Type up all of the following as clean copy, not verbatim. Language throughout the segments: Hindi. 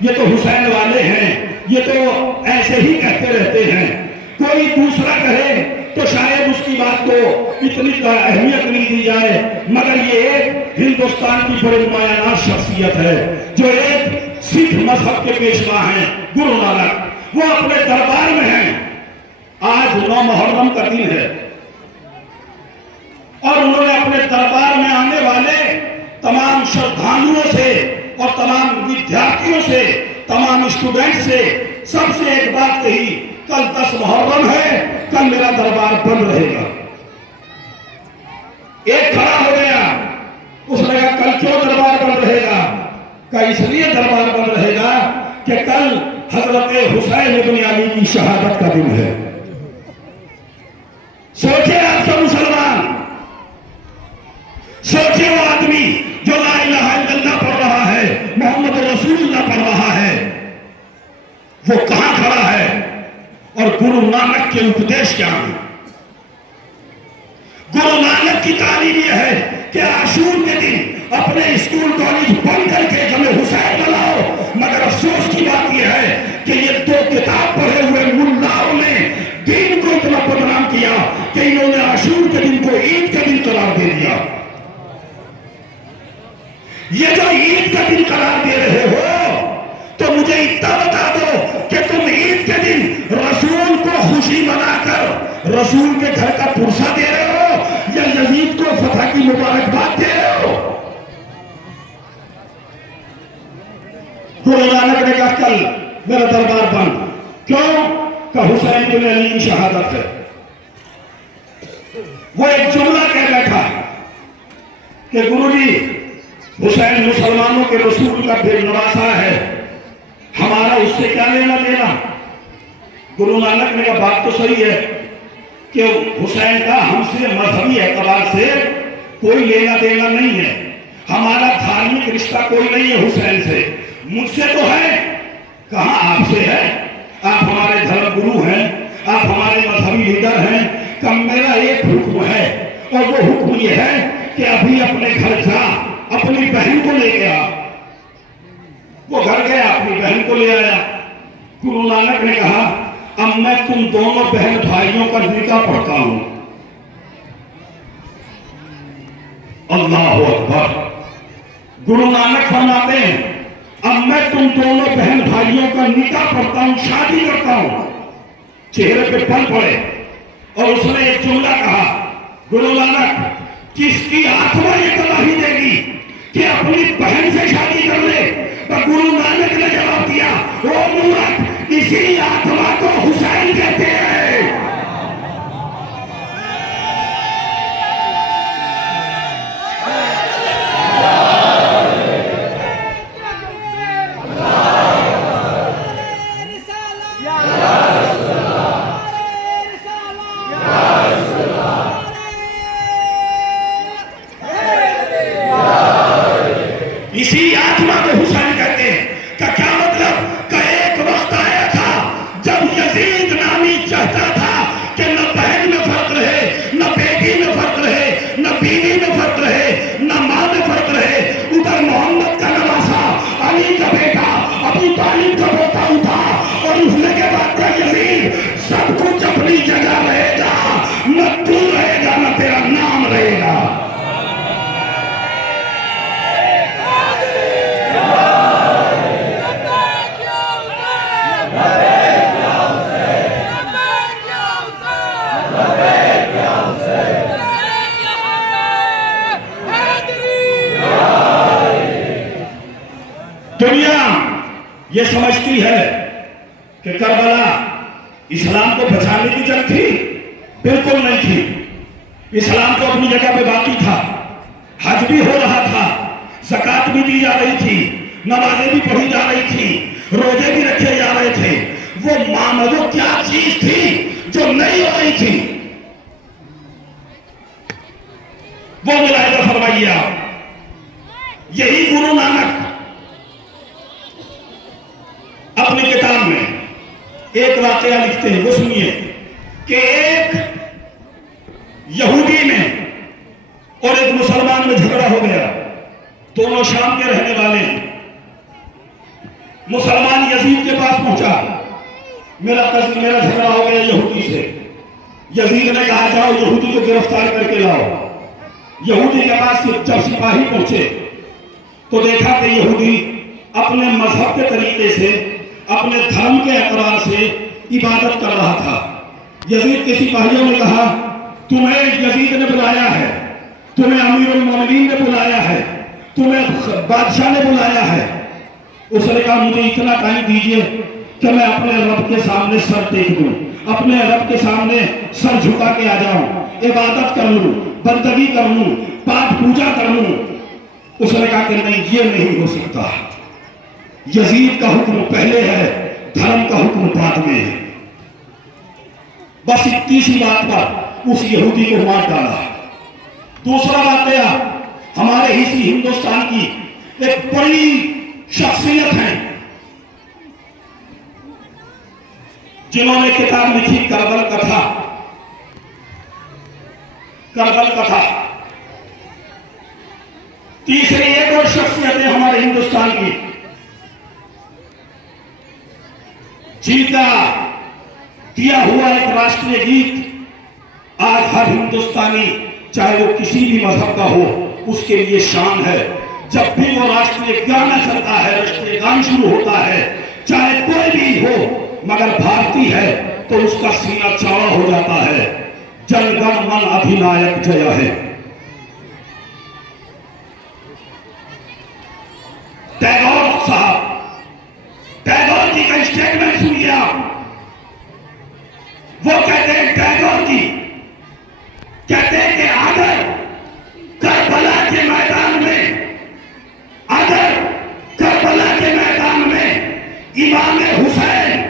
ये तो हुसैन वाले हैं, ये तो ऐसे ही कहते रहते हैं। कोई दूसरा कहे तो शायद उसकी बात को इतनी अहमियत नहीं दी जाए, मगर ये एक हिंदुस्तान की बड़ी नुमायाना शख्सियत है जो एक सिख मजहब के पेशवा हैं, गुरु नानक। वो अपने दरबार में हैं। आज 9 मुहर्रम का दिन है और उन्होंने अपने दरबार में आने वाले तमाम श्रद्धालुओं से और तमाम विद्यार्थियों से, तमाम स्टूडेंट से सबसे एक बात कही, कल 10 मुहर्रम है, कल मेरा दरबार बंद रहेगा। एक खड़ा हो गया, उसने कहा कल क्यों दरबार बंद रहेगा? का इसलिए दरबार बंद रहेगा कि कल हजरत हुसैन इब्न अली की शहादत का दिन है। सोचे आपका मुसलमान, सोचे वो आदमी जो ला इलाहा इल्लल्लाह पढ़ रहा है, मोहम्मद रसूलुल्लाह पढ़ रहा है, वो कहां खड़ा है और गुरु नानक के उपदेश क्या है? गुरु नानक की तालीम यह है कि आशूर के दिन अपने स्कूल कॉलेज बंद करके हमें हुसैन बनाओ। मगर अफसोस की बात यह है कि ये 2 किताब पढ़े हुए मुल्लाओं ने दीन को इतना बदनाम किया कि इन्होंने आशूर के दिन को ईद के दिन करार दे दिया। ये जो ईद का दिन करार दे रहे हो, तो मुझे इतना बता दो कि तुम ईद के दिन रसूल को खुशी मनाकर रसूल के घर का पुरसा दे रहे हो या यजीद को फतह की मुबारकबाद दे रहे हो? गुरु नानक ने कहा कल मेरा दरबार बंद। क्यों? का हुसैन इब्न अली की शहादत है। वो एक जुमला कह बैठा कि गुरुजी, हुसैन मुसलमानों के रसूल का फिर नवासा है, हमारा उससे क्या लेना देना? गुरु नानक ने कहा बात तो सही है कि हुसैन का हमसे मजहबी एतबार से कोई लेना देना नहीं है, हमारा धार्मिक रिश्ता कोई नहीं है हुसैन से। मुझसे तो है, कहां आपसे है? आप हमारे धर्म गुरु हैं, आप हमारे मजहबी लीडर हैं। कम मेरा एक हुक्म है और वो हुक्म ये है कि अभी अपने घर जा, अपनी बहन को लेके आ। वो घर गया, अपनी बहन को ले आया। गुरु नानक ने कहा अब मैं तुम दोनों बहन भाइयों का निकाह पढ़ता हूं। अल्लाह अकबर। गुरु नानक फरमाते हैं अब मैं तुम दोनों बहन भाइयों का निकाह पढ़ता हूं, शादी करता हूं। चेहरे पे पल पड़े और उसने एक जुमला कहा, गुरु नानक किसकी आत्मा ये तबाही देगी कि अपनी बहन से शादी कर ले? तो गुरु नानक ने जवाब दिया, ओ मूर्ख, इसी आत्मा को हुसैन कहते हैं। इसी आत्मा को हुसैन कहते हैं। का क्या मतलब? का एक वक्त आया था जब यजीद नामी चाहता था कि न बहन में फर्क रहे, न बेटी में फर्क रहे, न बीवी में फर्क रहे, न मां में फर्क रहे। उधर मोहम्मद का नवासा अली का बेटा अबू तालिब का बेटा उठा और उठने के बाद का यजीद सब कुछ अपनी जगह रहेगा, न तू रहेगा न तेरा नाम रहेगा। दुनिया ये समझती है कि करबला इस्लाम को बचाने की जंग थी। बिल्कुल नहीं थी। इस्लाम तो अपनी जगह पे बाकी था, हज भी हो रहा था, ज़कात भी दी जा रही थी, नमाजें भी पढ़ी जा रही थी, रोजे भी रखे जा रहे थे। वो वो क्या चीज थी जो नहीं हो रही थी? वो मुलाहिजा फरमाइए आप। यही गुरु नानक अपनी किताब में एक वाकया लिखते हैं, वो सुनिए कि एक यहूदी में और एक मुसलमान में झगड़ा हो गया। दोनों शाम के रहने वाले। मुसलमान यजीद के पास पहुंचा, मेरा झगड़ा हो गया यहूदी से। यजीद ने कहा जाओ यहूदी को गिरफ्तार करके लाओ। यहूदी के पास जब सिपाही पहुंचे तो देखा कि यहूदी अपने मजहब के तरीके से, अपने धर्म के एतबार से इबादत कर रहा था। यजीद के सिपाहियों ने कहा तुम्हें यजीद ने बुलाया है, तुम्हें अमीरुल मोमिनीन ने बुलाया है, तुम्हें बादशाह ने बुलाया है। उसने कहा मुझे इतना टाइम दीजिए कि मैं अपने रब के सामने सर टेक दूं, अपने रब के सामने सर झुका के आ जाऊं, इबादत कर लूं, बंदगी कर लूं, पाठ पूजा कर लूं। उसने कहा कि नहीं, ये नहीं हो सकता। यजीद का हुक्म पहले है, धर्म का हुक्म बाद में है। बस इतनी सी बात पर उस यहूदी को मार डाला। दूसरा वाकया हमारे इसी हिंदुस्तान की एक बड़ी शख्सियत है जिन्होंने किताब लिखी करबल कथा। करबल कथा तीसरी एक और शख्सियत है हमारे हिंदुस्तान की, जिनका दिया हुआ एक राष्ट्रीय गीत आज हर हिंदुस्तानी, चाहे वो किसी भी मजहब का हो, उसके लिए शान है। जब भी वो राष्ट्रीय गाना चलता है, राष्ट्रीय गान शुरू होता है, चाहे कोई भी हो मगर भारतीय है तो उसका सीना चौड़ा हो जाता है। जनगण मन अधिनायक जय है। टैगोर साहब, टैगोर जी का स्टेटमेंट सुनिए आप। वो कहते हैं, टैगोर जी कहते हैं कि अगर करबला के मैदान में, अगर करबला के मैदान में इमाम हुसैन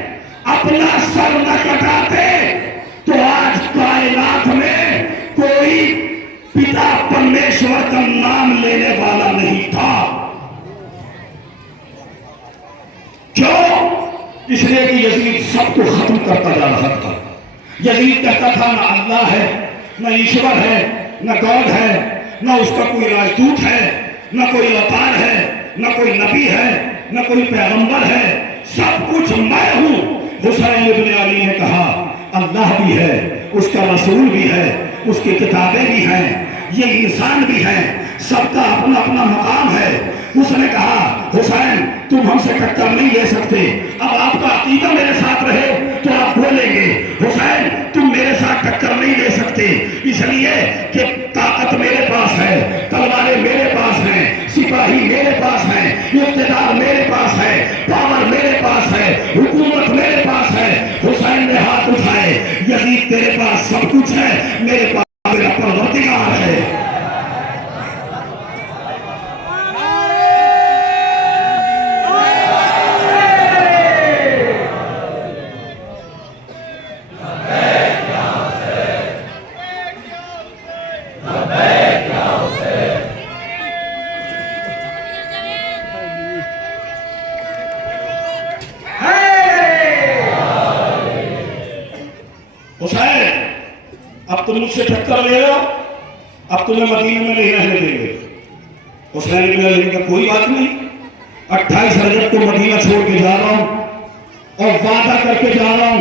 अपना सर न कटाते तो आज कायनात में कोई पिता परमेश्वर का नाम लेने वाला नहीं था। क्यों? इसलिए कि यजीद सबको खत्म करता जा रहा था। यजीद कहता था न अल्लाह है, न ईश्वर है, न गॉड है, न उसका कोई राजदूत है, न कोई अवतार है, न कोई नबी है, न कोई पैगंबर है, सब कुछ मैं हूं। हुसैन इब्न अली ने कहा अल्लाह भी है, उसका रसूल भी है, उसकी किताबें भी हैं, ये इंसान भी हैं, सबका अपना अपना मकाम है। उसने कहा हुसैन तुम हमसे टक्कर नहीं ले सकते, अब आपका अकीदा मेरे साथ रहे तो आप बोलेंगे, हुसैन तुम मेरे साथ टक्कर नहीं ले सकते, इसलिए कि ताकत मेरे पास है, तलवारें मेरे पास हैं, सिपाही मेरे पास हैं, इख्तियार मेरे पास है, पावर मेरे पास है, हुकूमत मेरे पास है। हुसैन ने हाथ उठाए, यजीद तेरे पास सब कुछ है, मेरे पास मेरा परवरदिगार है। हुसैन अब तुम मुझसे टक्कर ले लो, अब तुम्हें मदीने में नहीं रहने देंगे। हुसैन इब्न अली का कोई बात नहीं, 28 रजब को मदीना छोड़ के जा रहा हूं और वादा करके जा रहा हूं